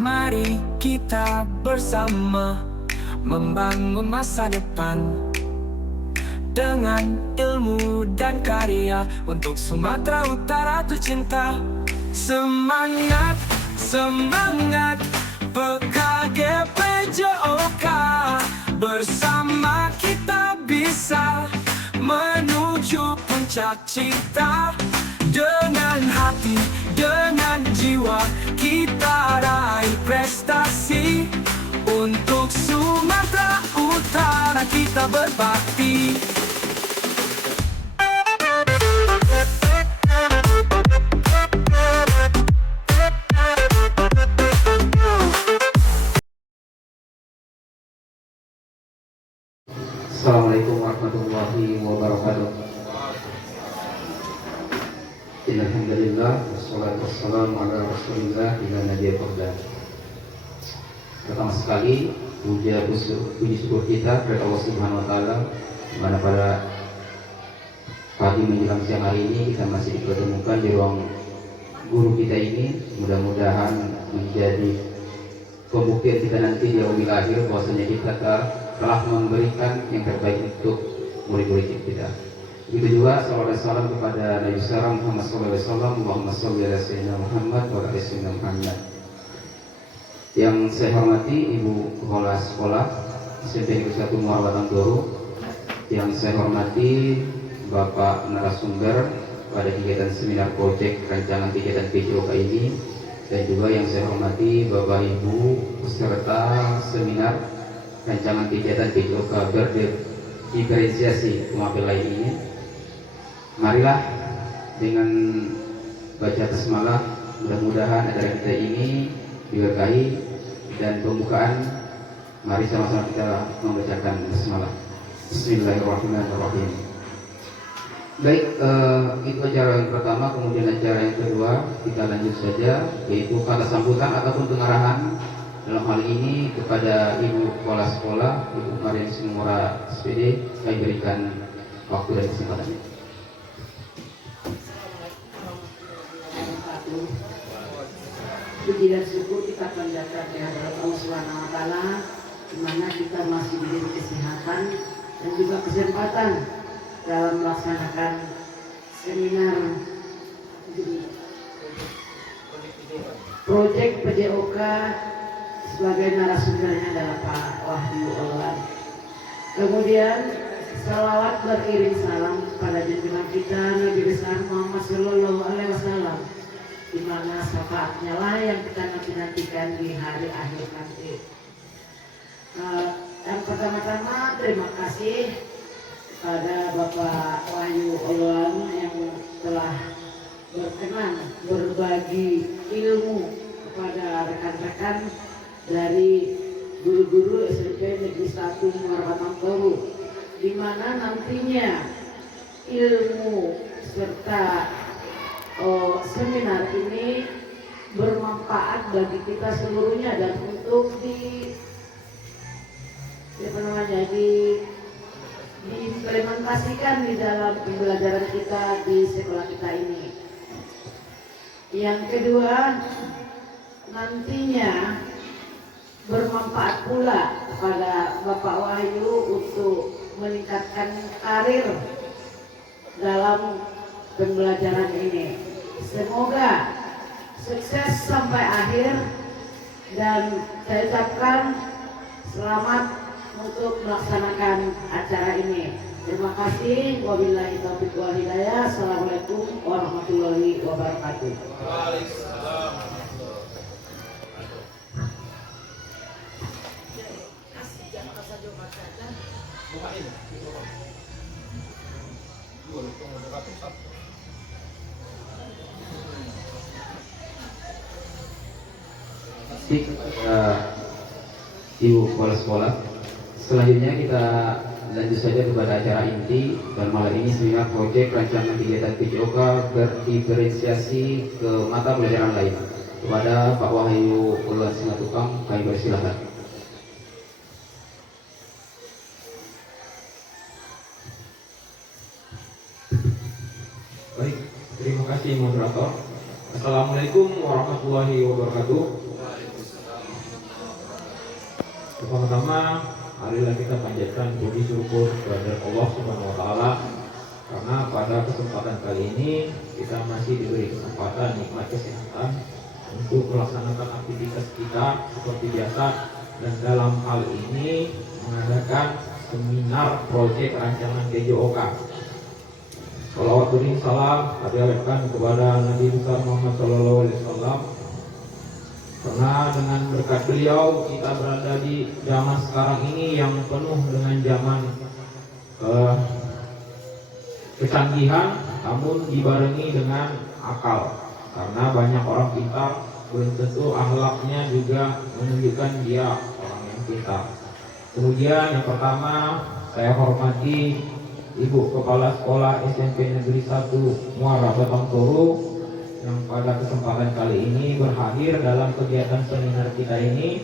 Mari kita bersama membangun masa depan dengan ilmu dan karya untuk Sumatera Utara tercinta. Semangat, semangat PKGPJOK, bersama kita bisa menuju puncak cita. Dengan hati, dengan jiwa, kita raih prestasi. Untuk Sumatera Utara kita berbakti. Assalamualaikum warahmatullahi wabarakatuh. Alhamdulillah, wassalatu wassalamu ala rasulillah ila nabiyyi qabla. Pertama sekali, puji syukur kita kepada Allah Subhanahu wa taala, di mana pada pagi menjelang siang hari ini kita masih dipertemukan di ruang guru kita ini. Mudah-mudahan menjadi pembuktian kita nanti di yaumil akhir bahwasanya kita telah memberikan yang terbaik untuk murid-murid kita. Begitu juga salawat dan salam kepada Nabi besar Muhammad SAW. Allahumma sholli ala sayyidina Muhammad wa ala sayyidina Muhammad. Yang saya hormati Ibu Kepala Sekolah SMP Negeri 1 Muara Batang Toru, yang saya hormati Bapak narasumber pada kegiatan seminar proyek rancangan kegiatan PJOK ini, dan juga yang saya hormati Bapak Ibu peserta seminar rancangan kegiatan PJOK berdiferensiasi pemakai lain ini. Marilah dengan baca basmalah, mudah-mudahan acara kita ini diberkahi, dan pembukaan mari sama-sama kita membacakan basmalah. Bismillahirrahmanirrahim. Baik, itu acara yang pertama. Kemudian acara yang kedua kita lanjut saja, yaitu kata sambutan ataupun pengarahan. Dalam hal ini kepada Ibu Kepala Sekolah, Ibu Marian Sinumora SPD, saya berikan waktu dan kesempatannya. Puji dan syukur kita panjatkan kehadirat Allah Subhanahu wa taala, di mana kita masih diberi kesehatan dan juga kesempatan dalam melaksanakan seminar proyek PJOK. Sebagai narasumbernya adalah Pak Wahyu Olwan. Kemudian salawat beriring salam pada junjungan kita Nabi besar Muhammad Sallallahu Alaihi Wasallam, di mana syafaatnya lah yang kita nanti-nantikan di hari akhir nanti. Yang pertama-tama terima kasih kepada Bapak Wahyu Olwan yang telah berkenan berbagi ilmu kepada rekan-rekan dari guru-guru SMP Negeri 1 Muara Batang Toru, di mana nantinya ilmu serta seminar ini bermanfaat bagi kita seluruhnya, dan untuk diimplementasikan di dalam pembelajaran kita di sekolah kita ini. Yang kedua, nantinya bermanfaat pula kepada Bapak Wahyu untuk meningkatkan karir dalam pembelajaran ini. Semoga sukses sampai akhir, dan saya ucapkan selamat untuk melaksanakan acara ini. Terima kasih. Wabillahi taufiq wal hidayah. Assalamualaikum warahmatullahi wabarakatuh. Waalaikumsalam. Ibu Kepala Sekolah. Selanjutnya kita lanjut saja kepada acara inti, dan malam ini seminar proyek rancangan kegiatan PJOK berdiferensiasi ke mata pelajaran lain. Kepada Pak Wahyu Olwan Simatupang, kami persilahkan. Baik, terima kasih moderator. Assalamualaikum warahmatullahi wabarakatuh. Pertama-tama, marilah kita panjatkan puji syukur kepada Allah Subhanahu wa taala karena pada kesempatan kali ini kita masih diberi kesempatan nikmat kesehatan untuk melaksanakan aktivitas kita seperti biasa, dan dalam hal ini mengadakan seminar proyek rancangan PJOK. Salawat beri salam hadirkan kepada Nabi besar Muhammad SAW, karena dengan berkat beliau kita berada di zaman sekarang ini yang penuh dengan zaman kecanggihan, namun dibarengi dengan akal. Karena banyak orang pintar, belum tentu akhlaknya juga menunjukkan dia orang yang pintar. Kemudian yang pertama, saya hormati Ibu Kepala Sekolah SMP Negeri 1 Muara Batang Toru yang pada kesempatan kali ini berhadir dalam kegiatan seminar kita ini.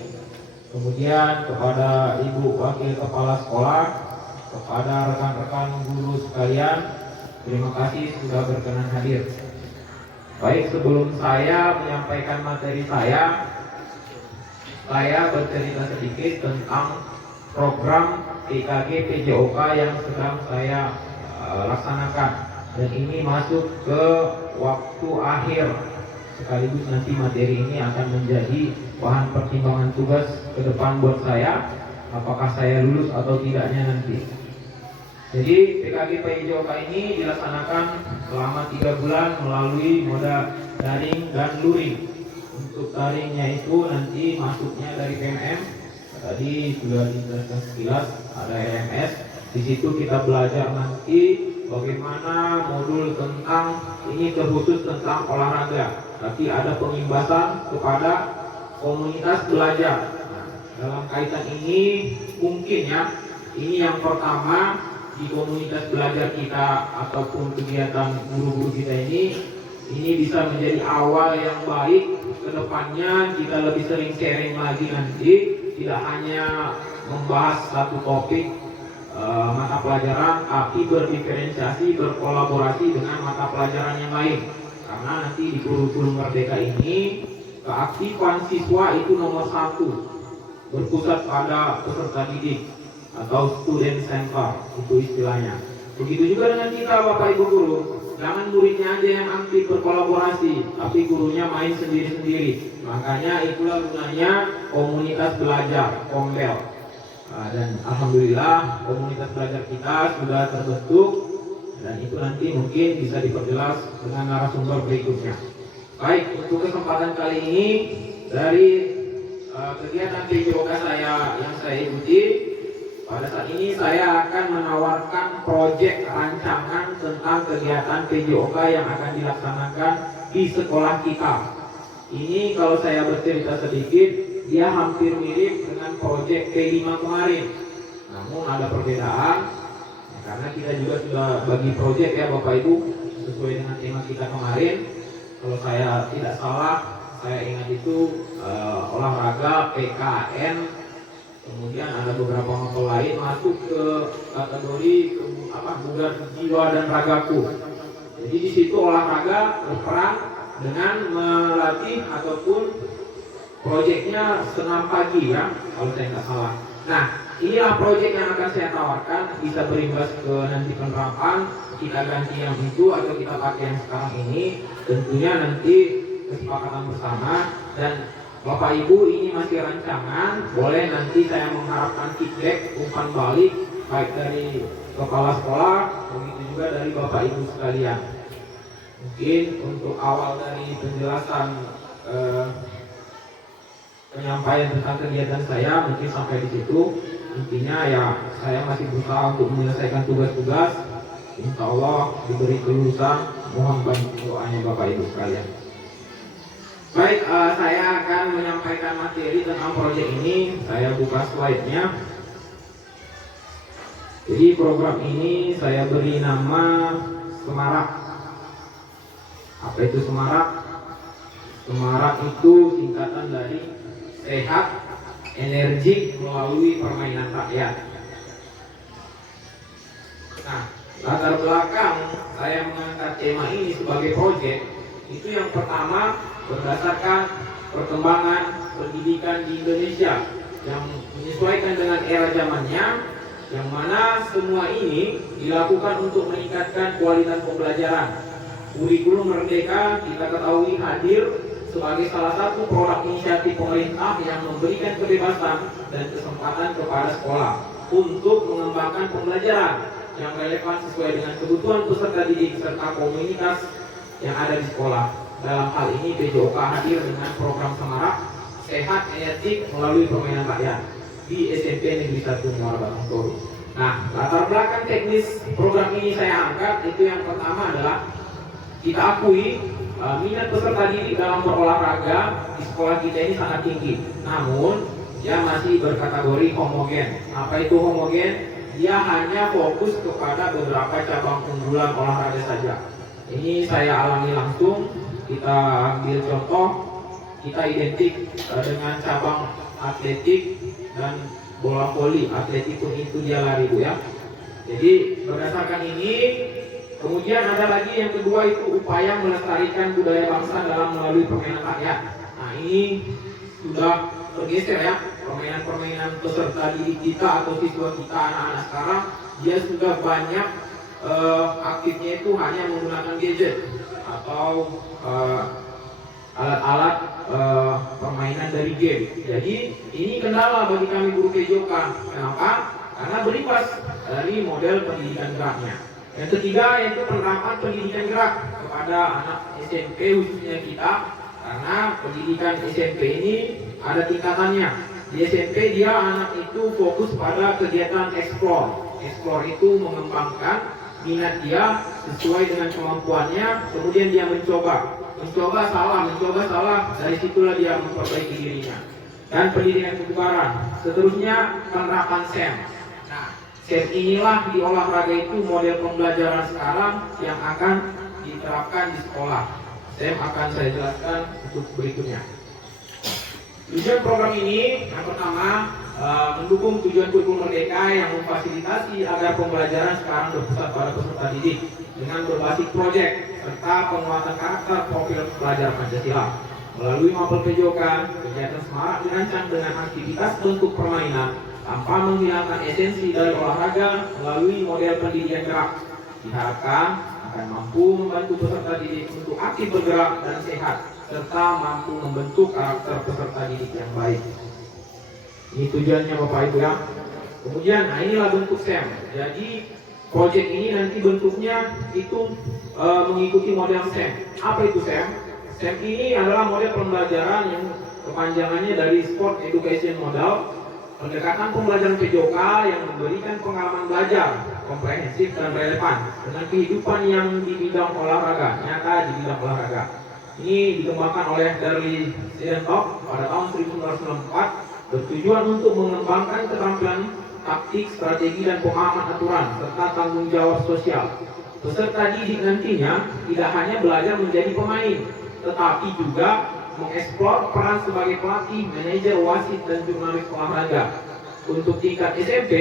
Kemudian kepada Ibu Wakil Kepala Sekolah, kepada rekan-rekan guru sekalian, terima kasih sudah berkenan hadir. Baik, sebelum saya menyampaikan materi saya bercerita sedikit tentang program PKG PJOK yang sedang saya laksanakan, dan ini masuk ke waktu akhir, sekaligus nanti materi ini akan menjadi bahan pertimbangan tugas ke depan buat saya, apakah saya lulus atau tidaknya nanti. Jadi PKG PJOK ini dilaksanakan selama 3 bulan melalui moda daring dan luring. Untuk daringnya itu nanti masuknya dari PMM, tadi sudah dijelaskan sekilas, ada LMS. Di situ kita belajar nanti bagaimana modul tentang ini terkhusus tentang olahraga, tapi ada pengimbasan kepada komunitas belajar. Nah, dalam kaitan ini mungkin ya, ini yang pertama di komunitas belajar kita ataupun kegiatan guru-guru kita ini bisa menjadi awal yang baik. Kedepannya kita lebih sering sharing lagi nanti, tidak hanya membahas satu topik mata pelajaran, tapi berdiferensiasi, berkolaborasi dengan mata pelajaran yang lain. Karena nanti di kurikulum Merdeka ini keaktifan siswa itu nomor 1, berpusat pada peserta didik atau student center itu istilahnya. Begitu juga dengan kita Bapak Ibu guru, jangan muridnya aja yang aktif berkolaborasi, tapi gurunya main sendiri-sendiri. Makanya itulah gunanya komunitas belajar, Kombel. Dan alhamdulillah komunitas belajar kita sudah terbentuk, dan itu nanti mungkin bisa diperjelas dengan narasumber berikutnya. Baik, untuk kesempatan kali ini dari kegiatan PJOK saya yang saya ikuti, pada saat ini saya akan menawarkan proyek rancangan tentang kegiatan PJOK yang akan dilaksanakan di sekolah kita. Ini kalau saya bercerita sedikit, dia hampir mirip dengan proyek P5 kemarin. Namun ada perbedaan, karena kita juga sudah bagi proyek ya Bapak Ibu, sesuai dengan tema kita kemarin. Kalau saya tidak salah, saya ingat itu olahraga, PKN, kemudian ada beberapa motto lain masuk ke kategori bugar jiwa dan ragaku. Jadi di situ olahraga berperan dengan melatih ataupun proyeknya senam pagi ya, kalau saya nggak salah. Nah, inilah proyek yang akan saya tawarkan, bisa berimbas ke nanti penerapan, kita ganti yang itu atau kita pakai yang sekarang ini, tentunya nanti kesepakatan bersama. Dan Bapak Ibu, ini masih rancangan, boleh nanti saya mengharapkan feedback, umpan balik baik dari kepala sekolah, begitu juga dari Bapak Ibu sekalian. Mungkin untuk awal dari penjelasan penyampaian tentang kegiatan saya mungkin sampai di situ. Intinya ya, saya masih berusaha untuk menyelesaikan tugas-tugas. Insya Allah diberi kelulusan, mohon bantu doanya Bapak Ibu sekalian. Baik, saya akan menyampaikan materi tentang proyek ini. Saya buka slide-nya. Jadi program ini saya beri nama Semarak. Apa itu Semarak? Semarak itu singkatan dari sehat, energik melalui permainan rakyat. Nah, latar belakang saya mengangkat tema ini sebagai proyek itu yang pertama berdasarkan perkembangan pendidikan di Indonesia yang menyesuaikan dengan era zamannya, yang mana semua ini dilakukan untuk meningkatkan kualitas pembelajaran. Kurikulum Merdeka kita ketahui hadir sebagai salah satu produk inisiatif pemerintah yang memberikan kebebasan dan kesempatan kepada sekolah untuk mengembangkan pembelajaran yang relevan sesuai dengan kebutuhan peserta didik serta komunitas yang ada di sekolah. Dalam hal ini PJOK hadir dengan program Semarak Sehat Etik melalui permainan rakyat di SMP Negeri 1 Muara Batang Toru. Nah, latar belakang teknis program ini saya angkat itu yang pertama adalah kita akui minat peserta didik dalam berolahraga di sekolah kita ini sangat tinggi. Namun, dia masih berkategori homogen. Apa itu homogen? Dia hanya fokus kepada beberapa cabang unggulan olahraga saja. Ini saya alami langsung. Kita ambil contoh, kita identik dengan cabang atletik dan bola voli. Atletik pun itu dia lari, Bu, ya. Jadi berdasarkan ini, kemudian ada lagi yang kedua itu upaya melestarikan budaya bangsa dalam melalui permainan rakyat. Nah, ini sudah bergeser ya, permainan-permainan peserta didik kita atau siswa kita anak-anak sekarang, dia sudah banyak aktifnya itu hanya menggunakan gadget atau alat-alat permainan dari game. Jadi ini kendala bagi kami guru PJOK. Kenapa? Karena berimbas dari model pendidikan geraknya. Yang ketiga yaitu penerapan pendidikan gerak kepada anak SMP khususnya kita, karena pendidikan SMP ini ada tingkatannya. Di SMP dia anak itu fokus pada kegiatan explore. Explore itu mengembangkan minat dia sesuai dengan kemampuannya, kemudian dia mencoba salah, dari situlah dia memperbaiki dirinya. Dan pendidikan kebugaran, seterusnya penerapan SEM. Nah, SEM inilah di olahraga itu model pembelajaran sekarang yang akan diterapkan di sekolah. SEM akan saya jelaskan untuk berikutnya. Tujuan program ini yang pertama mendukung tujuan kurikulum Merdeka yang memfasilitasi agar pembelajaran sekarang berpusat pada peserta didik dengan berbasis proyek serta penguatan karakter profil pelajar Pancasila. Melalui mapel PJOK, kegiatan Semarak dirancang dengan aktivitas bentuk permainan tanpa menghilangkan esensi dari olahraga melalui model pendidikan gerak. Diharapkan akan mampu membantu peserta didik untuk aktif bergerak dan sehat, serta mampu membentuk karakter peserta didik yang baik. Ini tujuannya Bapak Ibu ya. Kemudian, nah inilah bentuk SEM. Jadi proyek ini nanti bentuknya itu mengikuti model SEM. Apa itu SEM? SEM ini adalah model pembelajaran yang kepanjangannya dari Sport Education Model, pendekatan pembelajaran PJOK yang memberikan pengalaman belajar komprehensif dan relevan dengan kehidupan yang di bidang olahraga, nyata di bidang olahraga. Ini dikembangkan oleh Darli Sidentok pada tahun 1994, bertujuan untuk mengembangkan keterampilan taktik, strategi, dan pemahaman aturan serta tanggung jawab sosial. Peserta didik nantinya tidak hanya belajar menjadi pemain, tetapi juga mengeksplor peran sebagai pelatih, manajer, wasit, dan jurnalis olahraga. Untuk tingkat SMP,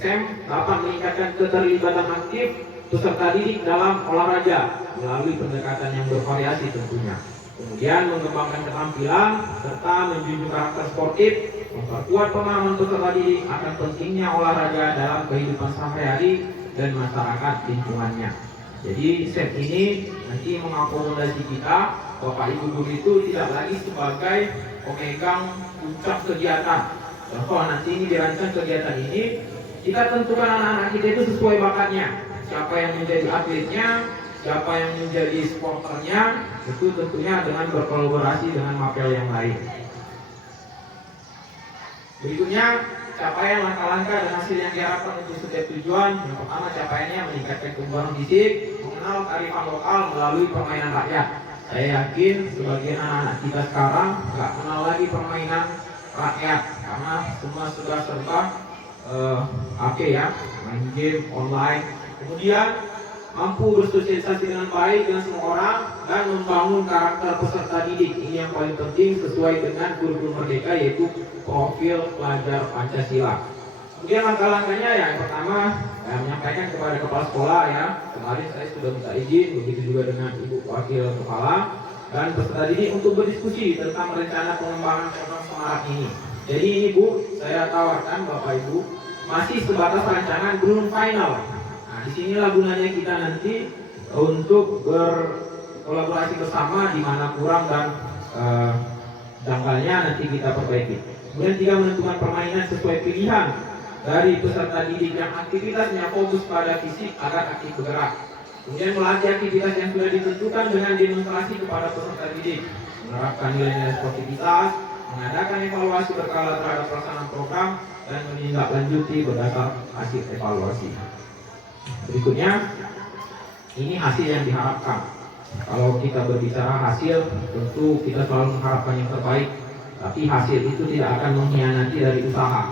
SEM dapat meningkatkan keterlibatan aktif peserta didik dalam olahraga melalui pendekatan yang bervariasi tentunya. Kemudian mengembangkan keterampilan serta menjunjung karakter sportif, memperkuat pemahaman peserta didik akan pentingnya olahraga dalam kehidupan sehari-hari dan masyarakat lingkungannya. Jadi SEM ini nanti mengakomodasi kita, Bapak Ibu guru itu tidak lagi sebagai pemegang puncak kegiatan. Contoh nanti ini dirancang kegiatan ini, kita tentukan anak-anak kita itu sesuai bakatnya. Siapa yang menjadi atletnya, siapa yang menjadi sporternya, itu tentunya dengan berkolaborasi dengan mapel yang lain. Berikutnya, capaian langkah-langkah dan hasil yang diharapkan untuk setiap tujuan. Yang pertama, capaiannya meningkatkan kebugaran fisik, mengenal kearifan lokal melalui permainan rakyat. Saya yakin sebagian anak-anak kita sekarang nggak kenal lagi permainan rakyat karena semua sudah serba HP ya, main game online. Kemudian mampu bersosialisasi dengan baik dengan semua orang dan membangun karakter peserta didik. Ini yang paling penting sesuai dengan kurikulum Merdeka, yaitu profil pelajar Pancasila. Kemudian langkah-langkahnya yang pertama saya menyampaikan kepada kepala sekolah ya. Kemarin saya sudah minta izin, begitu juga dengan Ibu Wakil Kepala dan peserta didik untuk berdiskusi tentang rencana pengembangan program Semarak ini. Jadi ini Bu, saya tawarkan Bapak Ibu masih sebatas rancangan, belum final. Nah, disinilah gunanya kita nanti untuk berkolaborasi bersama di mana kurang dan jangkalnya nanti kita perbaiki. Kemudian 3, menentukan permainan sesuai pilihan dari peserta didik yang aktivitasnya fokus pada fisik agar aktif bergerak. Kemudian melatih aktivitas yang sudah ditentukan dengan demonstrasi kepada peserta didik, menerapkan nilai-nilai sportivitas, mengadakan evaluasi berkala terhadap pelaksanaan program, dan menindaklanjuti berdasar hasil evaluasi. Berikutnya, ini hasil yang diharapkan. Kalau kita berbicara hasil, tentu kita selalu mengharapkan yang terbaik, tapi hasil itu tidak akan mengkhianati dari usaha.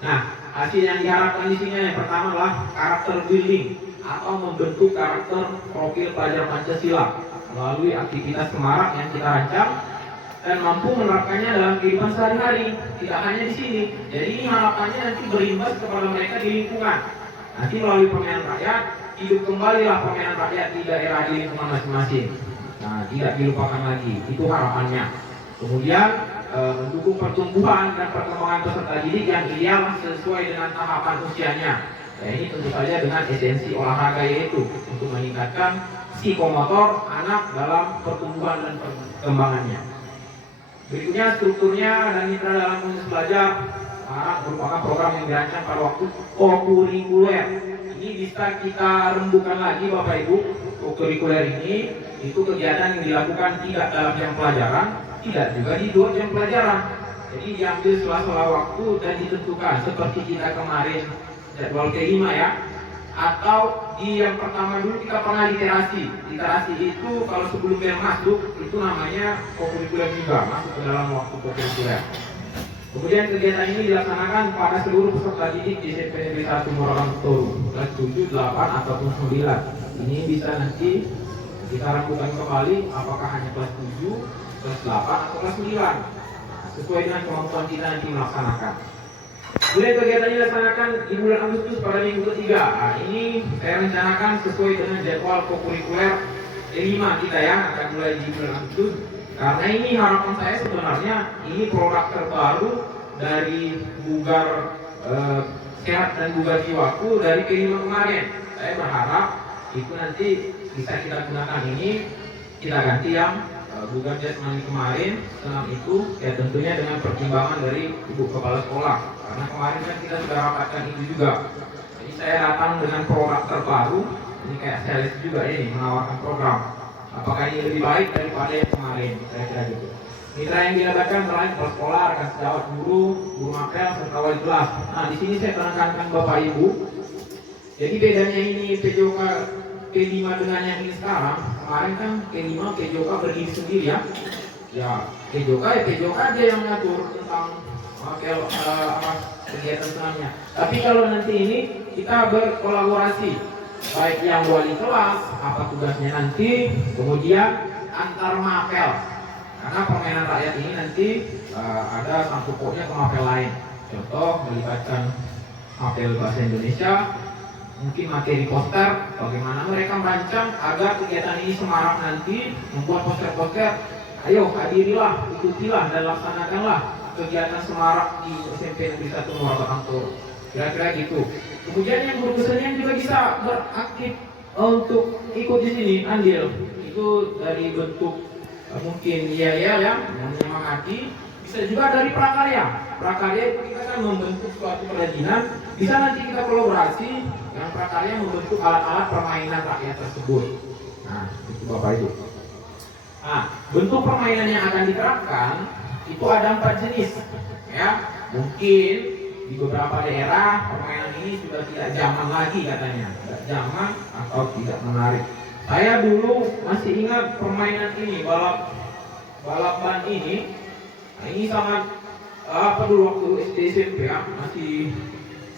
Nah, hasil yang diharapkan di sini yang pertama adalah karakter building atau membentuk karakter profil pelajar Pancasila melalui aktivitas semarak yang kita rancang dan mampu menerapkannya dalam kehidupan sehari-hari. Tidak hanya di sini. Jadi ini harapannya nanti berimbas kepada mereka di lingkungan. Nanti melalui permainan rakyat, hidup kembalilah permainan rakyat di daerah di lingkungan masing-masing. Nah, tidak dilupakan lagi. Itu harapannya. Kemudian mendukung pertumbuhan dan perkembangan peserta didik yang ideal sesuai dengan tahapan usianya. Ya, ini tentu saja dengan esensi olahraga, yaitu untuk meningkatkan psikomotor anak dalam pertumbuhan dan perkembangannya. Berikutnya strukturnya dan mitra dalam komunitas belajar merupakan program yang dirancang pada waktu kokurikuler. Ini bisa kita rembukan lagi Bapak Ibu. Kokurikuler ini itu kegiatan yang dilakukan tidak dalam jam pelajaran, tidak juga di luar jam pelajaran. Jadi diambil sela-sela waktu dan ditentukan seperti kita kemarin jadwal K5 ya. Atau di yang pertama dulu kita pernah literasi. Literasi itu kalau sebelum bel masuk itu namanya kokurikuler juga, masuk ke dalam waktu kokurikuler. Kemudian kegiatan ini dilaksanakan pada seluruh peserta didik di SMP Negeri 1 Moragang Toru, kelas 7, 8 ataupun 9. Ini bisa nanti kita ragukan kembali apakah hanya kelas 7, kelas 8 atau kelas 9. Sesuai dengan kemampuan kita nanti melaksanakan. Kemudian kegiatan ini dilaksanakan di bulan Agustus pada minggu ketiga. Nah, ini saya rencanakan sesuai dengan jadwal kokurikuler E5 kita ya, akan mulai di bulan Agustus. Karena ini harapan saya sebenarnya ini produk terbaru dari Bugar Sehat dan Bugar Jiwaku dari K5 kemarin. Saya berharap itu nanti bisa kita gunakan ini, kita ganti yang Bugar Jasmani kemarin, senam itu ya tentunya dengan pertimbangan dari Ibu Kepala Sekolah. Karena kemarin kan kita sudah rapatkan itu juga. Jadi saya datang dengan produk terbaru, ini kayak sales juga ini, menawarkan program. Apakah ini lebih baik daripada yang kemarin? Kira-kira gitu. Mitra yang dilibatkan selain kepala sekolah, rekan sejawat guru, guru mapel, serta wali kelas. Nah, di sini saya menekankan Bapak Ibu. Jadi bedanya ini PJOK P5 dengan yang ini sekarang. Kemarin kan P5 PJOK berdiri sendiri ya. Ya PJOK aja yang ngatur tentang mapel kegiatan senamnya. Tapi kalau nanti ini kita berkolaborasi. Baik yang wali kelas, apa tugasnya nanti, kemudian antar mapel. Karena permainan rakyat ini nanti ada satu pokoknya ke mapel lain. Contoh melibatkan mapel bahasa Indonesia, mungkin materi poster, bagaimana mereka merancang agar kegiatan ini semarak nanti, membuat poster-poster. Ayo hadirilah, ikutilah dan laksanakanlah kegiatan semarak di SMP Negeri 1 Moragang Toru. Kira-kira gitu. Kemudian yang guru kesenian juga bisa beraktif untuk ikut di sini, andil. Itu dari bentuk mungkin ya menyemangati, bisa juga dari prakarya. Prakarya itu kita kan membentuk suatu kerajinan, bisa nanti kita kolaborasi yang prakarya membentuk alat-alat permainan rakyat tersebut. Nah, itu Bapak Ibu. Nah, bentuk permainan yang akan diterapkan itu ada 4 jenis. Ya, mungkin di beberapa daerah permainan ini sudah tidak zaman lagi katanya, tidak zaman atau tidak menarik. Saya dulu masih ingat permainan ini, balapan ini. Nah, ini sangat dulu waktu SD SMP ya, masih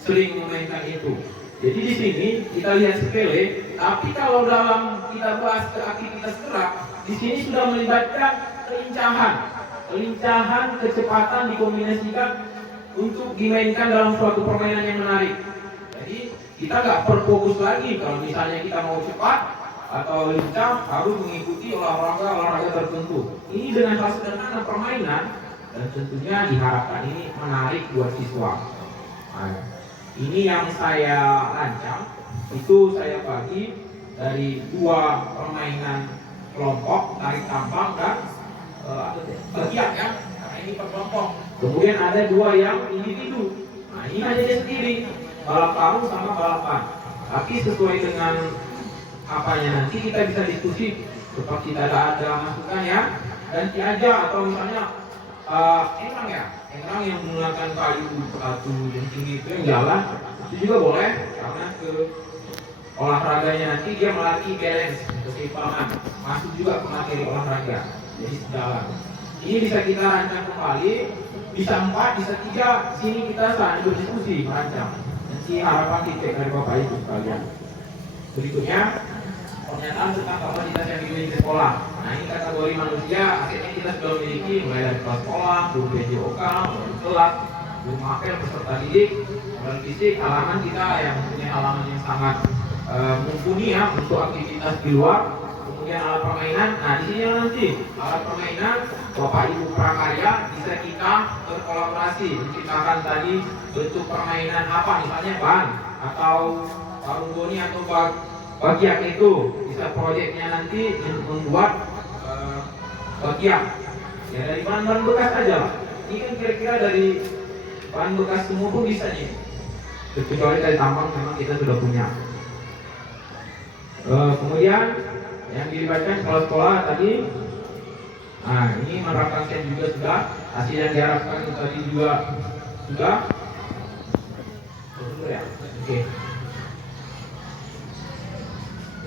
sering memainkan itu. Jadi di sini kita lihat sepele, tapi kalau dalam kita bahas ke aktivitas gerak, di sini sudah melibatkan kelincahan, kecepatan dikombinasikan untuk dimainkan dalam suatu permainan yang menarik. Jadi kita nggak berfokus lagi kalau misalnya kita mau cepat atau lincah harus mengikuti olahraga tertentu. Ini dengan hal sederhana permainan dan tentunya diharapkan ini menarik buat siswa. Nah, ini yang saya rancang, itu saya bagi dari 2 permainan kelompok, tarik tambang dan bagian ya, karena ini per kelompok. Kemudian ada 2 yang individu. Nah ini hanya dia sendiri, balap karung sama balapan. Tapi sesuai dengan apanya nanti kita bisa diskusi, seperti ada masukan ya, ganti aja atau misalnya engrang ya, engrang yang menggunakan kayu batu yang tinggi itu yang jalan, itu juga boleh karena ke olahraganya nanti dia melatih balance, keseimbangan, masuk juga ke materi olahraga, jadi sejalan. Ini bisa kita rancang kembali, bisa 4, bisa 3, sini kita saat berdiskusi merancang. Nanti harapan feedback dari Bapak Ibu sekalian. Berikutnya pernyataan tentang kapasitas yang dimiliki sekolah. Nah ini kategori manusia, akhirnya kita sudah memiliki mulai dari kelas sekolah, guru PJOK, guru kelas, guru mapel, peserta didik, dan fisik, halaman kita yang punya halaman yang sangat mumpuni ya untuk aktivitas di luar. Kemudian alat permainan, nah di sini nanti alat permainan Bapak Ibu prakarya bisa kita berkolaborasi menciptakan tadi bentuk permainan apa, misalnya ban atau karung goni atau bagian itu bisa proyeknya nanti membuat bagian ya dari bahan-bahan bekas aja lah. Ini kan kira-kira dari bahan bekas semua pun bisa nih, kecuali dari tambang memang kita sudah punya. Kemudian yang dilibatkan sekolah-sekolah tadi, nah ini menerapkan SEN juga sudah, hasil yang diharapkan tadi juga sudah. Ya, oke.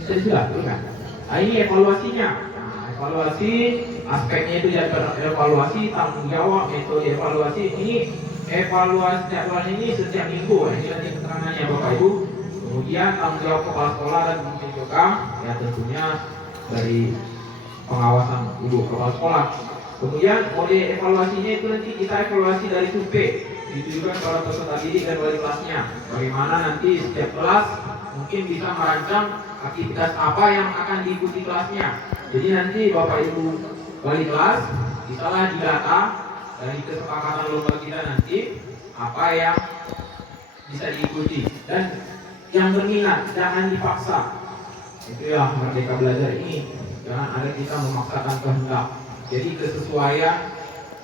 Sudah, kan? Nah ini evaluasinya. Nah, evaluasi aspeknya itu ya, evaluasi tanggung jawab, metode evaluasi. Ini evaluasi jadwalnya ini setiap minggu. Ini nanti keterangannya Bapak Ibu. Kemudian tanggung jawab kepala sekolah dan pemimpin juga, ya tentunya dari pengawasan ibu kepala sekolah. Kemudian mode evaluasinya itu nanti kita evaluasi dari survei. Itu juga para peserta didik dan wali kelasnya. Bagaimana nanti setiap kelas mungkin bisa merancang aktivitas apa yang akan diikuti kelasnya. Jadi nanti Bapak Ibu wali kelas bisalah didata dari kesepakatan lomba kita nanti apa yang bisa diikuti dan yang berminat jangan dipaksa. Itu ya Merdeka Belajar ini, jangan ada kita memaksakan kehendak. Jadi kesesuaian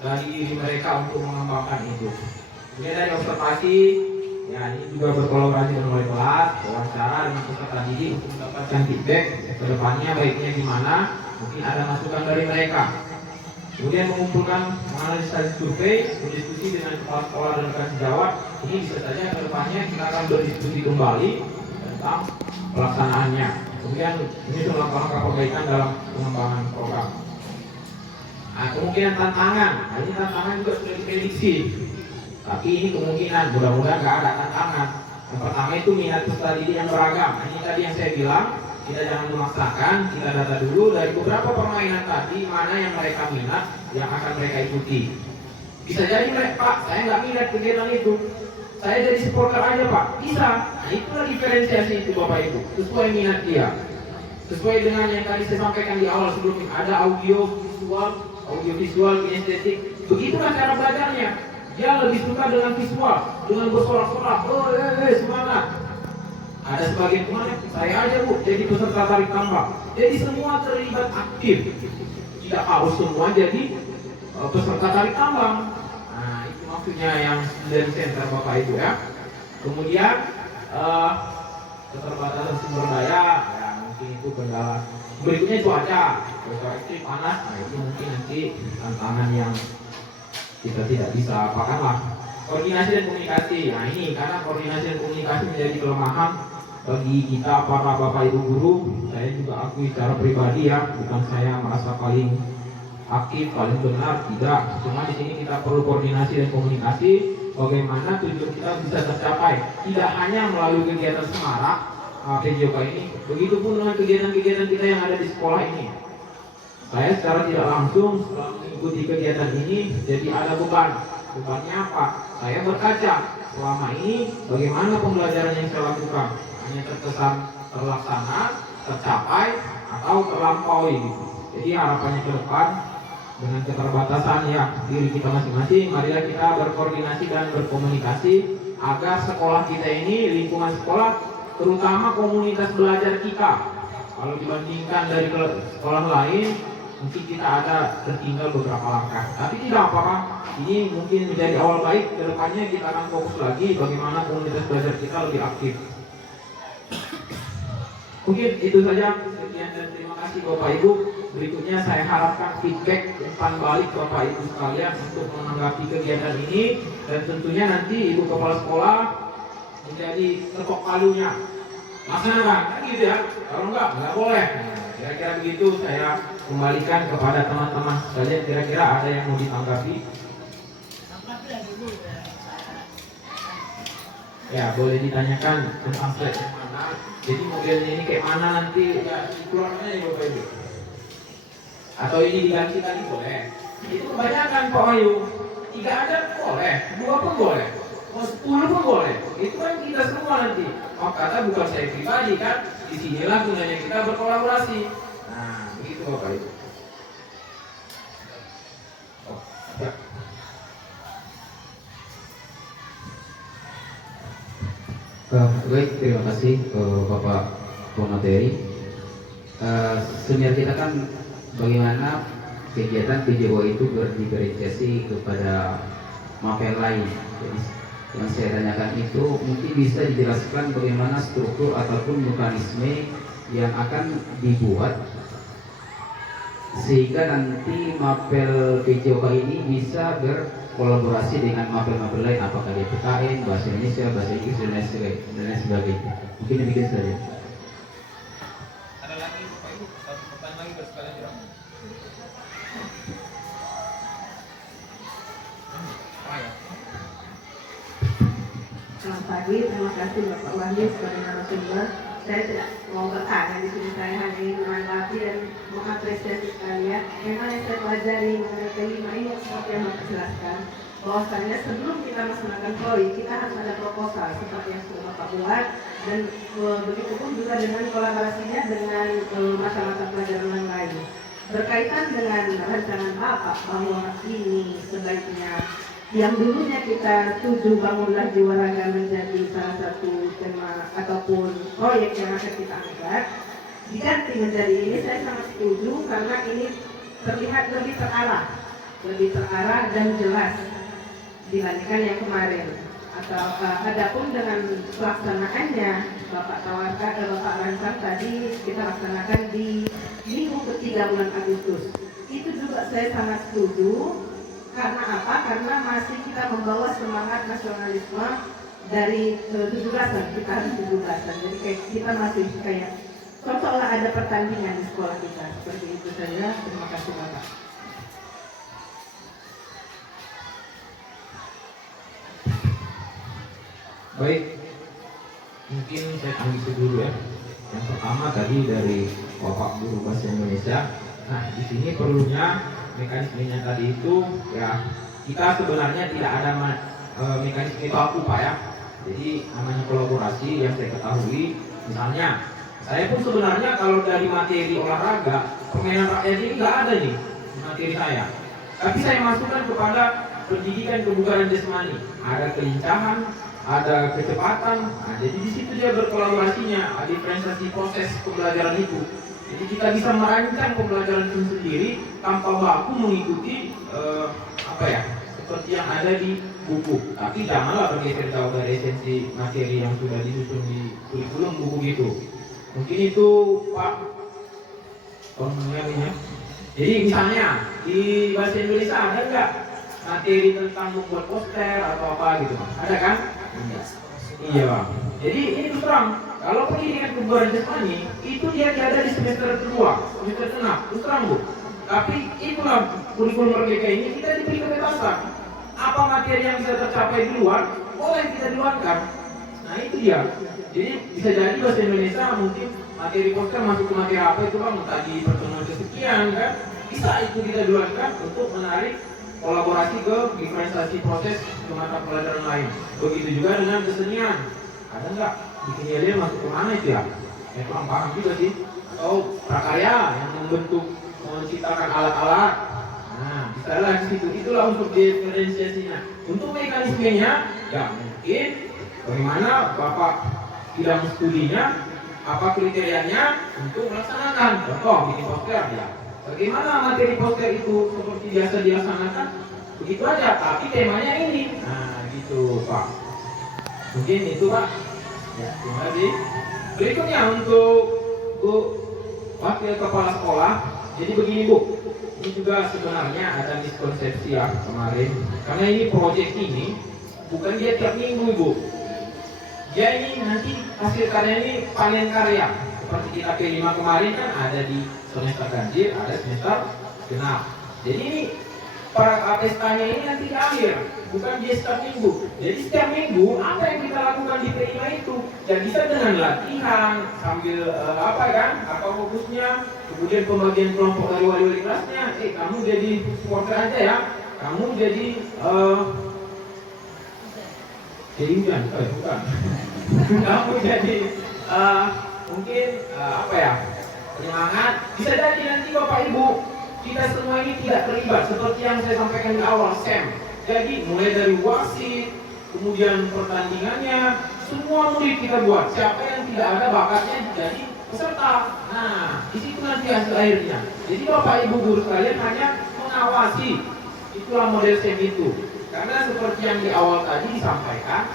dari diri mereka untuk mengembangkan itu. Kemudian dari observasi, ya ini juga berkolaborasi dengan wali kelas, wawancara dengan peserta didik untuk mendapatkan feedback ke depannya baiknya gimana, mungkin ada masukan dari mereka. Kemudian mengumpulkan menganalisis survei, berdiskusi dengan kepala sekolah dan rekan sejawat. Ini bisa saja ke depannya kita akan berdiskusi kembali tentang pelaksanaannya. Kemudian ini langkah-langkah perbaikan dalam pengembangan program. Nah, kemungkinan tantangan, nah, ini tantangan juga sudah diprediksi. Tapi ini kemungkinan, mudah-mudahan nggak ada tantangan. Yang pertama itu minat peserta didik yang beragam. Nah, ini tadi yang saya bilang, kita jangan memaksakan, kita data dulu dari beberapa permainan tadi mana yang mereka minat, yang akan mereka ikuti. Bisa jadi mereka, Pak, saya nggak minat kegiatan itu, saya jadi supporter aja Pak, bisa. Nah itulah diferensiasi itu Bapak Ibu, sesuai minat dia, sesuai dengan yang tadi saya sampaikan di awal sebelumnya. Ada audio visual, kinestetik, begitulah cara belajarnya. Dia lebih suka dengan visual, dengan bersorak-sorak, oh semangat. Ada sebagian teman, saya aja Bu, jadi peserta tarik tambang. Jadi semua terlibat aktif, tidak harus semua jadi peserta tarik tambang. Nah itu maksudnya yang dari center Bapak Ibu ya. Kemudian keterbatasan sumber daya, ya mungkin itu kendala. Berikutnya cuaca ekstrim panas, nah itu mungkin nanti tantangan yang kita tidak bisa apakan lah. Koordinasi dan komunikasi, nah ini karena koordinasi dan komunikasi menjadi kelemahan bagi kita para Bapak Ibu guru. Saya juga akui secara pribadi ya, bukan saya merasa paling aktif, paling benar, tidak. Cuma di sini kita perlu koordinasi dan komunikasi bagaimana tujuan kita bisa tercapai. Tidak hanya melalui kegiatan semarak PJOK ini, begitupun dengan kegiatan-kegiatan kita yang ada di sekolah ini. Saya secara tidak langsung setelah mengikuti kegiatan ini, jadi ada beban. Bebannya apa? Saya berkaca selama ini bagaimana pembelajaran yang saya lakukan, hanya terkesan terlaksana, tercapai, atau terlampaui gitu. Jadi harapannya ke depan dengan keterbatasan ya diri kita masing-masing, marilah kita berkoordinasi dan berkomunikasi agar sekolah kita ini, lingkungan sekolah, terutama komunitas belajar kita, kalau dibandingkan dari sekolah lain, mungkin kita ada tertinggal beberapa langkah. Tapi tidak apa-apa, ini mungkin menjadi awal baik. Kedepannya kita akan fokus lagi bagaimana komunitas belajar kita lebih aktif. Mungkin itu saja. Sekian dan terima kasih Bapak Ibu. Berikutnya saya harapkan feedback umpan balik Bapak Ibu sekalian untuk menanggapi kegiatan ini, dan tentunya nanti Ibu Kepala Sekolah menjadi ketok palunya. Laksanakan, kan gitu ya. Kalau enggak boleh. Nah, kira-kira begitu. Saya kembalikan kepada teman-teman sekalian. Kira-kira ada yang mau ditanggapi? Ya, boleh ditanyakan tentang slide yang mana. Jadi modelnya ini kayak mana nanti? Ya, keluarnya ya Bapak Ibu. Atau ini diganti tadi boleh. Itu kebanyakan Pak Ayu. 3 ada boleh, 2 pun boleh, 10 pun boleh. Itu kan kita semua nanti. Oh, kata bukan saya pribadi kan. Disinilah gunanya kita berkolaborasi. Nah, begitu Bapak Ibu. Oh, ya. Baik, terima kasih Bapak Pemateri. Senior kita kan bagaimana kegiatan PJO itu berdiferensiasi kepada mapel lain. Jadi yang saya tanyakan itu mungkin bisa dijelaskan bagaimana struktur ataupun mekanisme yang akan dibuat sehingga nanti mapel PJOK ini bisa berkolaborasi dengan mapel-mapel lain, apakah di PKN, bahasa Indonesia, bahasa Inggris dan lain sebagainya. Mungkin demikian saja. Ada lagi Bapak Ibu, satu pertanyaan lagi bersekalian ya. Selamat pagi, terima kasih Bapak Wahyu sebagai narasumber. Saya tidak mau bertanya di sini, saya hanya ingin menanggapi dan mengapresiasi sekalian. Memang yang saya pelajari mengenai kelima ini seperti yang Bapak jelaskan, bahwasanya sebelum kita melaksanakan proyek kita harus ada proposal seperti yang sudah Bapak buat, dan begitu pun juga dengan kolaborasinya dengan mata-mata pelajaran yang lain. Berkaitan dengan rancangan Bapak bahwa ini sebaiknya yang dulunya kita tuju bangunlah jiwa raga menjadi salah satu tema ataupun proyek yang akan kita angkat, diganti menjadi ini, saya sangat setuju karena ini terlihat lebih terarah dan jelas dibandingkan yang kemarin. Atau adapun dengan pelaksanaannya Bapak rancang tadi kita laksanakan di minggu ketiga bulan Agustus. Itu juga saya sangat setuju. Karena apa? Karena masih kita membawa semangat nasionalisme dari 17-an, kita harus 17-an. Jadi kayak kita masih kayak seolah ada pertandingan di sekolah kita. Seperti itu saja. Terima kasih Bapak. Baik, mungkin saya ambil dulu ya. Yang pertama tadi dari Bapak Guru Bahasa Indonesia. Nah, di sini perlunya mekanismenya tadi itu ya, kita sebenarnya tidak ada mekanisme itu aku Pak ya. Jadi namanya kolaborasi yang saya ketahui, misalnya saya pun sebenarnya kalau dari materi olahraga permainan rakyat ini nggak ada nih di materi saya, tapi saya masukkan kepada pendidikan kebugaran jasmani, ada kelincahan, ada kecepatan. Nah, jadi di situ dia berkolaborasinya, ada diferensiasi proses pembelajaran itu. Jadi kita bisa merancang pembelajaran itu sendiri tanpa baku mengikuti seperti yang ada di buku. Tapi janganlah bergeser jauh dari esensi materi yang sudah disusun di kurikulum buku gitu. Mungkin itu Pak ya. Jadi misalnya di bahasa Indonesia ada nggak materi tentang membuat poster atau apa gitu Pak? Ada kan? Iya Pak. Jadi ini terus terang, kalau pendidikan kebugaran jasmani itu dia ada di semester kedua, semester 6, terus terang Bu. Tapi itulah kurikulum merdeka ini kita diberi kebebasan. Apa materi yang bisa tercapai di luar, boleh kita diluarkan. Nah itu dia. Jadi bisa jadi bahasa Indonesia mungkin materi poster masuk ke materi apa itu Bang, tadi pertemuan kesekian kan, bisa itu kita diluarkan untuk menarik kolaborasi ke diferensiasi proses ke mata pelajaran lain. Begitu juga dengan kesenian. Ada nggak bikin dia masuk ke mana itu ya? Ya kurang paham juga sih. Atau prakarya yang membentuk, menciptakan alat-alat. Nah, bisalah di situ. Itulah untuk diferensiasinya. Untuk mekanismenya, ya mungkin bagaimana Bapak bidang studinya, apa kriterianya untuk melaksanakan. Contoh, bikin poster ya. Bagaimana materi poster itu seperti biasa dilaksanakan? Begitu aja, tapi temanya ini. Nah, gitu Pak. Mungkin itu Pak. Ya, terima kasih. Berikutnya untuk Bu Wakil Kepala Sekolah. Jadi begini Bu, ini juga sebenarnya ada miskonsepsi ya kemarin. Karena ini proyek ini bukan dia tiap minggu Ibu. Dia ini nanti hasil karya ini panen karya. Seperti kita P5 kemarin kan ada di semester ganjil, ada semester genap. Jadi ini para pestanya ini nanti di akhir, bukan dia setiap minggu. Jadi setiap minggu apa yang kita lakukan di P5 itu ya bisa dengan latihan sambil apa kan, apa fokusnya, kemudian pembagian kelompok dari wali-wali kelasnya. Kamu jadi supporter aja ya, kamu jadi hujan, bukan. Kamu jadi mungkin apa ya, penyemangat. Bisa jadi nanti Bapak Ibu kita semua ini tidak terlibat seperti yang saya sampaikan di awal SEM. Jadi mulai dari wasit, kemudian pertandingannya, semua murid kita buat. Siapa yang tidak ada bakatnya jadi peserta. Nah, di situ nanti hasil akhirnya. Jadi Bapak Ibu guru sekalian hanya mengawasi. Itulah model SEM itu. Karena seperti yang di awal tadi disampaikan,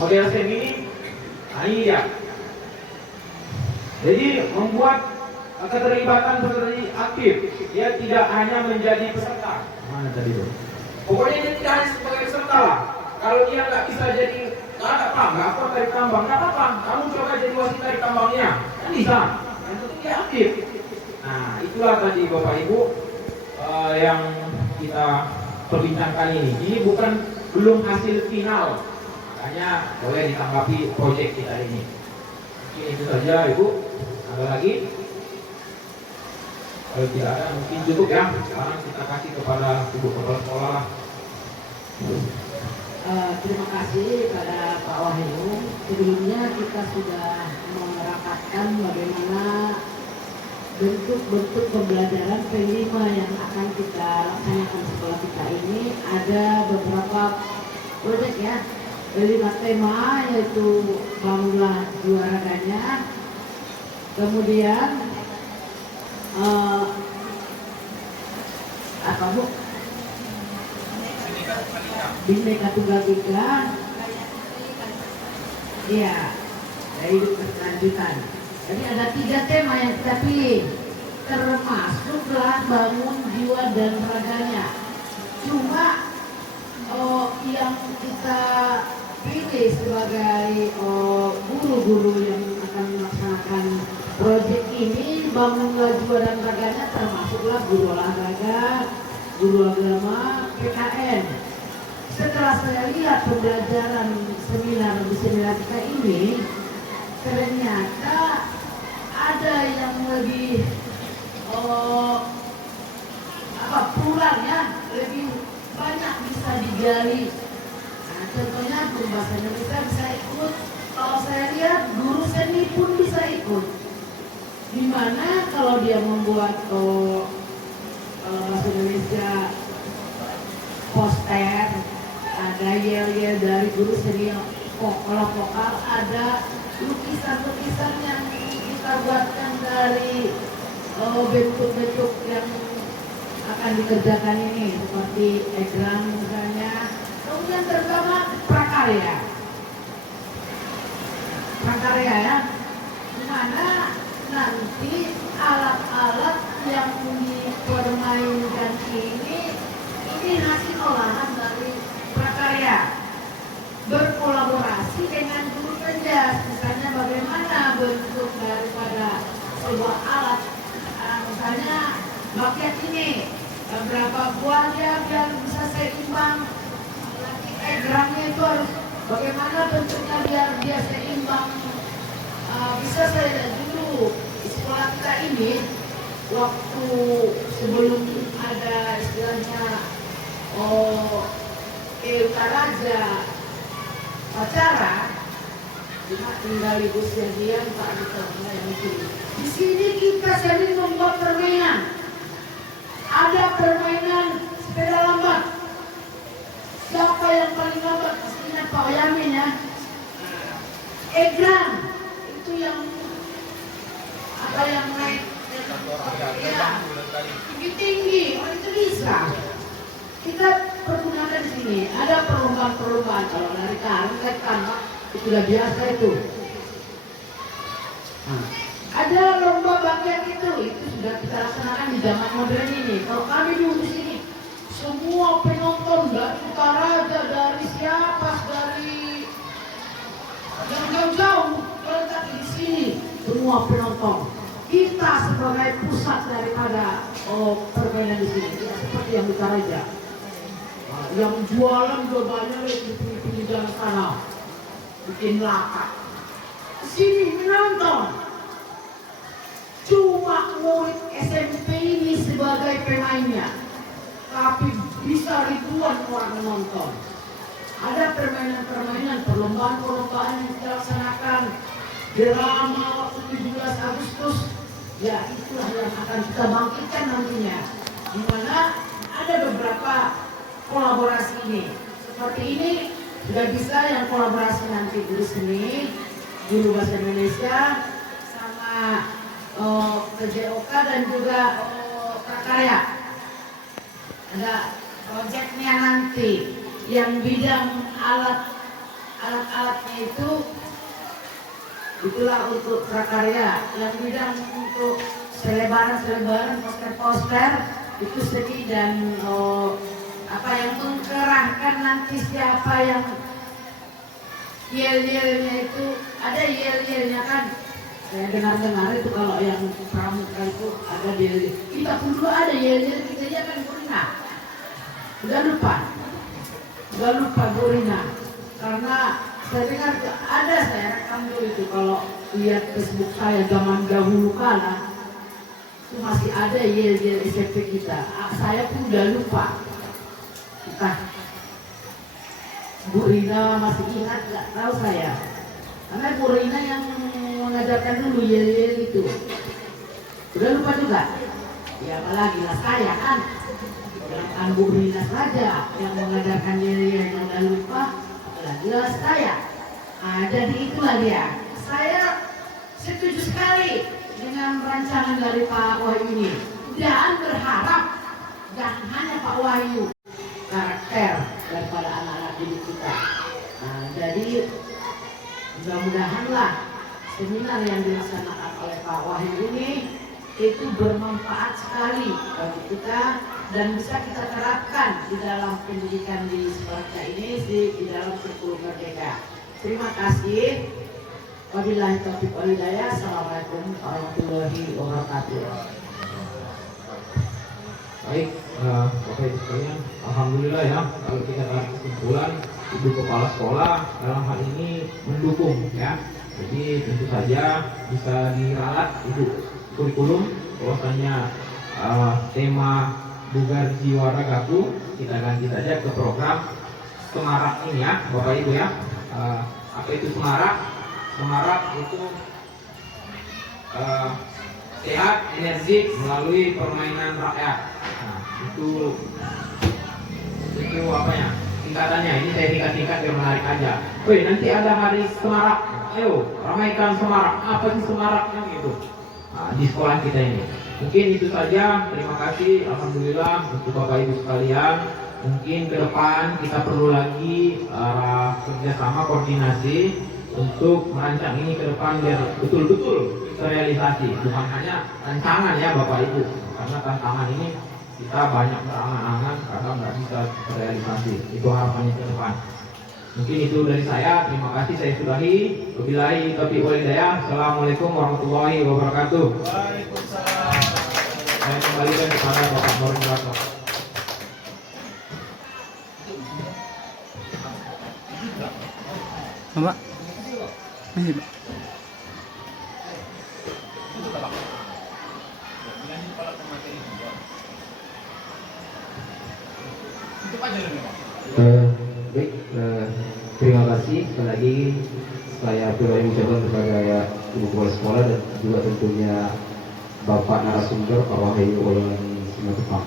model SEM ini ya. Jadi membuat keterlibatan peserta aktif. Dia tidak hanya menjadi peserta. Mana tadi itu? Pokoknya dia tidak hanya sebagai peserta lah. Kalau dia nggak bisa jadi nggak apa tarik tambang, nggak apa-apa. Kamu coba jadi wasit tarik tambangnya, kan bisa. Yang penting dia aktif. Nah, itulah tadi Bapak Ibu yang kita perbincangkan ini. Ini belum hasil final. Makanya boleh ditanggapi proyek kita ini. Mungkin itu saja Ibu. Ada lagi? Kalau tidak ada mungkin cukup ya. Sekarang kita kasih kepada Ibu Kepala Sekolah. Terima kasih pada Pak Wahyu. Sebelumnya kita sudah merapatkan bagaimana bentuk-bentuk pembelajaran P5 yang akan kita laksanakan sekolah kita ini. Ada beberapa proyek ya, 5 tema, yaitu bangunlah jiwa raganya, kemudian apa Bu? Bhinneka Tunggal Ika. Iya, hidup berkelanjutan. Jadi ada 3 tema yang kita pilih, termasuklah bangun jiwa dan raganya. Cuma yang kita pilih sebagai guru-guru yang akan melaksanakan proyek ini, bangunlah jiwa dan raganya, termasuklah guru olahraga, guru agama, PKN. Setelah saya lihat pembelajaran seminar kita ini, ternyata ada yang lebih plural ya, lebih banyak bisa digali. Nah, contohnya guru bahasa Indonesia bisa ikut. Kalau saya lihat guru seni pun bisa ikut. Dimana kalau dia membuat bahasa Indonesia poster, ada yel-yel dari guru seni, kalau vokal ada lukisan-lukisan yang kita buatkan dari bentuk-bentuk yang akan dikerjakan ini, seperti egrang misalnya. Kemudian terutama prakarya ya, dimana nanti alat-alat yang dipermainkan ini hasil olahan dari prakarya, berkolaborasi dengan guru penjas. Misalnya bagaimana bentuk daripada sebuah alat, misalnya baket ini berapa buahnya biar bisa seimbang. Egrangnya itu harus bagaimana bentuknya biar dia seimbang. Bisa saya lihat dulu di sekolah kita ini, waktu sebelum ada istilahnya Raja pacara, cuma tinggal Ibu Sedian Pak Dika yang itu. Di sini kita sering membuat permainan. Ada permainan Yamin ya. Egrang itu yang apa yang naik ya tinggi, oh itu bisa. Kita pergunakan di sini. Ada perlombaan kalau dari kan itu sudah biasa itu. Nah, ada lomba bagian itu sudah kita laksanakan di zaman modern ini. Kalau kami dulu di sini, semua penonton dari Utaraja, dari siapa, dari yang jauh-jauh terletak di sini, semua penonton. Kita sebagai pusat daripada permainan di sini, ya, seperti yang Utaraja. Yang jualan juga banyak di pinggir jalan sana, bikin lapak. Sini menonton. Cuma murid SMP ini sebagai pemainnya, tapi bisa ribuan orang menonton. Ada permainan-permainan, perlombaan-perlombaan yang kita laksanakan. Drama waktu 17 Agustus, ya itulah yang akan kita bangkitkan nantinya. Di mana ada beberapa kolaborasi ini. Seperti ini sudah bisa yang kolaborasi nanti guru seni, guru bahasa Indonesia, sama PJOK dan juga prakarya. Ada proyeknya nanti yang bidang alat-alatnya itu itulah untuk prakarya, yang bidang untuk selebaran poster itu seni dan apa yang mengkerahkan nanti siapa yang yel-yelnya itu ada yel-yelnya kan. Saya dengar itu kalau yang pramuka itu ada yel. Kita pun dulu ada yel-yel, kita aja kan Burina. Udah lupa Burina. Karena saya dengar ada, saya rekam dulu itu kalau lihat Facebook saya zaman dahulu kala itu masih ada yel-yel SMP kita. Saya pun udah lupa. Kita Bu Rina masih ingat nggak tahu saya, karena Bu Rina yang mengajarkan dulu yel-yel itu. Udah lupa juga? Ya apalagi lah saya kan. Yang Bu Rina saja yang mengajarkan yel-yel yang udah lupa, apalagi lah saya. Nah, jadi itulah dia. Saya setuju sekali dengan rancangan dari Pak Wahyu ini. Dan berharap jangan hanya Pak Wahyu karakter daripada anak-anak didik kita. Nah, jadi mudah-mudahanlah seminar yang dilaksanakan oleh Pak Wahyu ini itu bermanfaat sekali bagi kita dan bisa kita terapkan di dalam pendidikan di sekolah kita ini di dalam kurikulum Merdeka. Terima kasih. Wabillahi taufiq wal hidayah. Assalamualaikum warahmatullahi wabarakatuh. Baik, Bapak Ibu sekalian, alhamdulillah ya kalau kita tarik kesimpulan Ibu Kepala Sekolah dalam hal ini mendukung ya. Jadi tentu saja bisa diralat Ibu kurikulum bahwasanya tema Bugar Jiwa Ragaku kita ganti saja ke program Semarak ini ya Bapak Ibu ya. Apa itu Semarak? Semarak itu sehat, energik melalui permainan rakyat. Nah, itu apa ya? Tingkatannya ini saya tingkat-tingkat biar menarik aja. Woi, nanti ada hari Semarak. Ayo, ramaikan Semarak. Apa sih Semaraknya gitu? Nah, di sekolah kita ini. Mungkin itu saja. Terima kasih. Alhamdulillah untuk Bapak Ibu sekalian. Mungkin ke depan kita perlu lagi kerjasama koordinasi untuk merancang ini ke depan biar betul-betul terrealisasi, bukan hanya rancangan ya Bapak Ibu, karena tantangan ini kita banyak berangan-angan kadang nggak bisa terrealisasi. Itu harapannya ke depan. Mungkin itu dari saya. Terima kasih, saya sudahi. Wabillahi taufiq wal hidayah. Assalamualaikum warahmatullahi wabarakatuh. Waalaikumsalam. Saya kembalikan kepada Bapak Moderator. Pak, ini Pak. Baik, terima kasih sekali lagi saya pribadi ucapkan kepada Ibu Kepala Sekolah dan juga tentunya Bapak narasumber Pak Wahyu Olan Simatupang.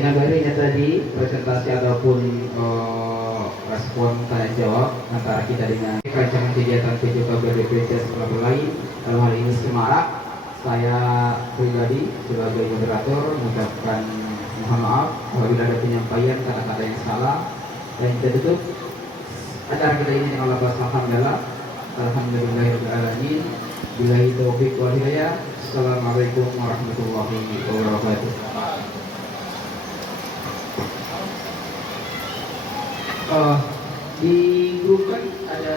dengan berakhirnya tadi presentasi ataupun respon tanya jawab antara kita dengan rancangan kegiatan PJK BDPC sekolah berlain dalam hal ini Semarak, saya pribadi sebagai moderator mengucapkan mohon maaf apabila ada penyampaian kata-kata yang salah, dan kita tutup acara kita ini dengan lafaz alhamdulillah. Alhamdulillahirobbilalamin. Billahi taufiq wal hidayah. Assalamualaikum warahmatullahi wabarakatuh. Di grup kan ada